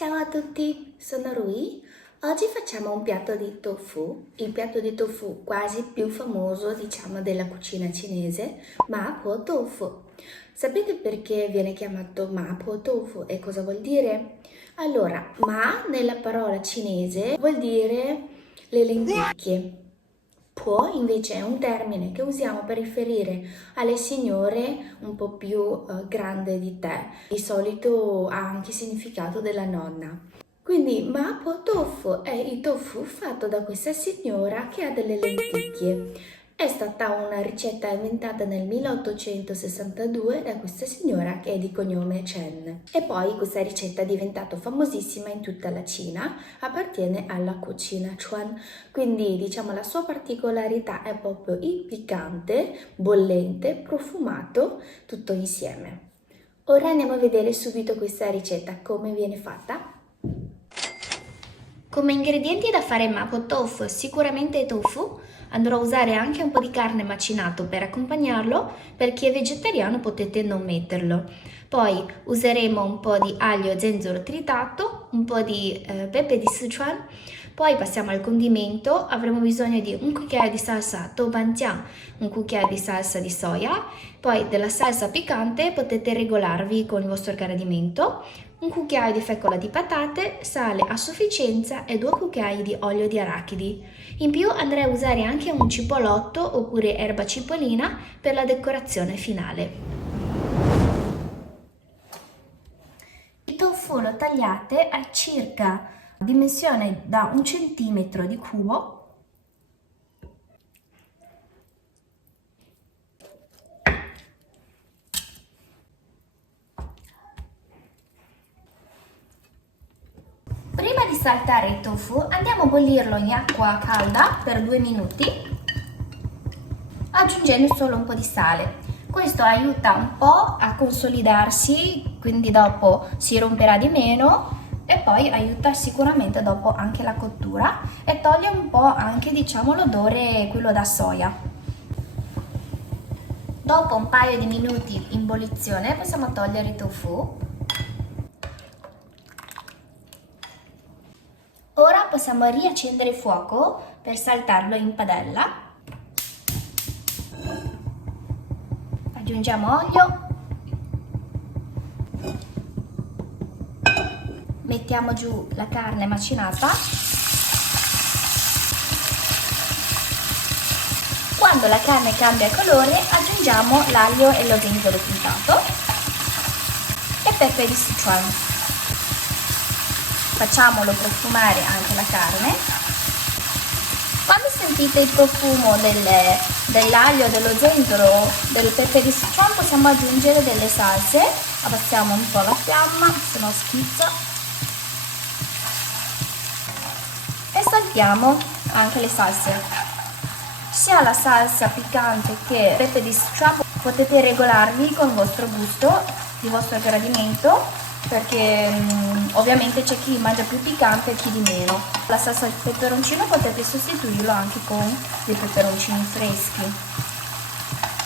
Ciao a tutti, sono Rui. Oggi facciamo un piatto di tofu, il piatto di tofu quasi più famoso, diciamo, della cucina cinese, Mapo Tofu. Sapete perché viene chiamato Mapo Tofu e cosa vuol dire? Allora, ma nella parola cinese vuol dire le lenticchie. Po invece è un termine che usiamo per riferire alle signore un po' più grandi di te. Di solito ha anche significato della nonna. Quindi Mapo Tofu è il tofu fatto da questa signora che ha delle lenticchie. È stata una ricetta inventata nel 1862 da questa signora che è di cognome Chen. E poi questa ricetta è diventata famosissima in tutta la Cina, appartiene alla cucina Chuan. Quindi diciamo la sua particolarità è proprio il piccante, bollente, profumato, tutto insieme. Ora andiamo a vedere subito questa ricetta, come viene fatta. Come ingredienti da fare Mapo Tofu, sicuramente tofu, andrò a usare anche un po' di carne macinato per accompagnarlo, per chi è vegetariano potete non metterlo. Poi useremo un po' di aglio e zenzero tritato, un po' di pepe di Sichuan, poi passiamo al condimento, avremo bisogno di un cucchiaio di salsa Doubanjiang, un cucchiaio di salsa di soia, poi della salsa piccante potete regolarvi con il vostro gradimento, un cucchiaio di fecola di patate, sale a sufficienza e 2 cucchiai di olio di arachidi. In più andrei a usare anche un cipollotto oppure erba cipollina per la decorazione finale. Il tofu lo tagliate a circa dimensione da 1 centimetro di cubo. Prima di saltare il tofu andiamo a bollirlo in acqua calda per 2 minuti, aggiungendo solo un po' di sale. Questo aiuta un po' a consolidarsi, quindi dopo si romperà di meno e poi aiuta sicuramente dopo anche la cottura e toglie un po' anche, diciamo, l'odore quello da soia. Dopo un paio di minuti in ebollizione possiamo togliere il tofu. Ora possiamo riaccendere il fuoco per saltarlo in padella. Aggiungiamo olio. Mettiamo giù la carne macinata. Quando la carne cambia colore aggiungiamo l'aglio e lo zenzero tritato e pepe di Sichuan. Facciamolo profumare anche la carne. Quando sentite il profumo dell'aglio, dello zenzero, del pepe di Sichuan possiamo aggiungere delle salse. Abbassiamo un po' la fiamma, se no schizza. E saltiamo anche le salse. Sia la salsa piccante che il pepe di Sichuan potete regolarvi con il vostro gusto, il vostro gradimento, perché ovviamente c'è chi mangia più piccante e chi di meno. La salsa di peperoncino potete sostituirlo anche con dei peperoncini freschi.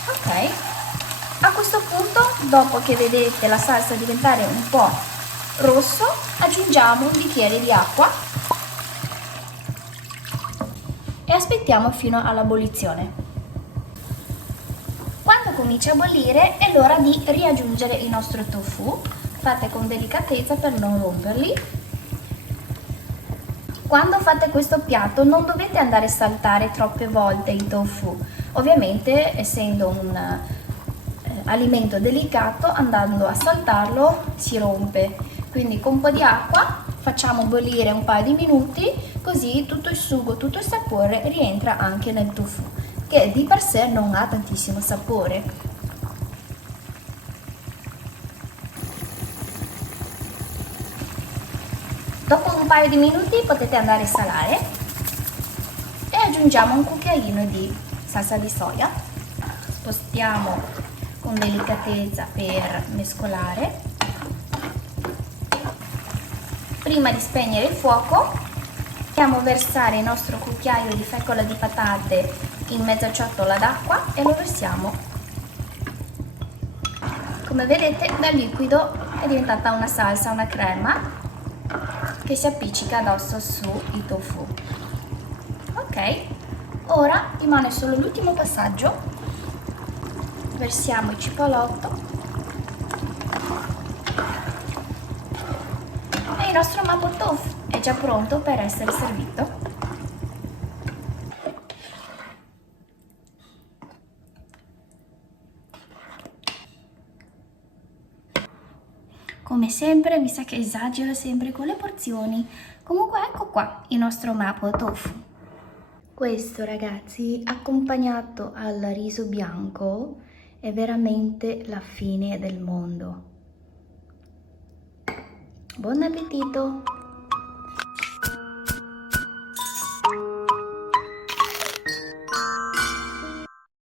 Ok, a questo punto, dopo che vedete la salsa diventare un po' rosso, aggiungiamo un bicchiere di acqua e aspettiamo fino alla ebollizione. Quando comincia a bollire è l'ora di riaggiungere il nostro tofu. Fate con delicatezza per non romperli. Quando fate questo piatto non dovete andare a saltare troppe volte il tofu. Ovviamente, essendo un alimento delicato, andando a saltarlo si rompe. Quindi con un po' di acqua facciamo bollire un paio di minuti, così tutto il sugo, tutto il sapore rientra anche nel tofu, che di per sé non ha tantissimo sapore. Dopo un paio di minuti potete andare a salare e aggiungiamo un cucchiaino di salsa di soia. Spostiamo con delicatezza per mescolare. Prima di spegnere il fuoco andiamo a versare il nostro cucchiaio di fecola di patate in mezza ciotola d'acqua e lo versiamo. Come vedete dal liquido è diventata una salsa, una crema. che si appiccica addosso sul tofu. Ok, ora rimane solo l'ultimo passaggio. Versiamo il cipollotto e il nostro mapo tofu è già pronto per essere servito. Come sempre, mi sa che esagero sempre con le porzioni. Comunque ecco qua il nostro mapo tofu. Questo, ragazzi, accompagnato al riso bianco, è veramente la fine del mondo. Buon appetito!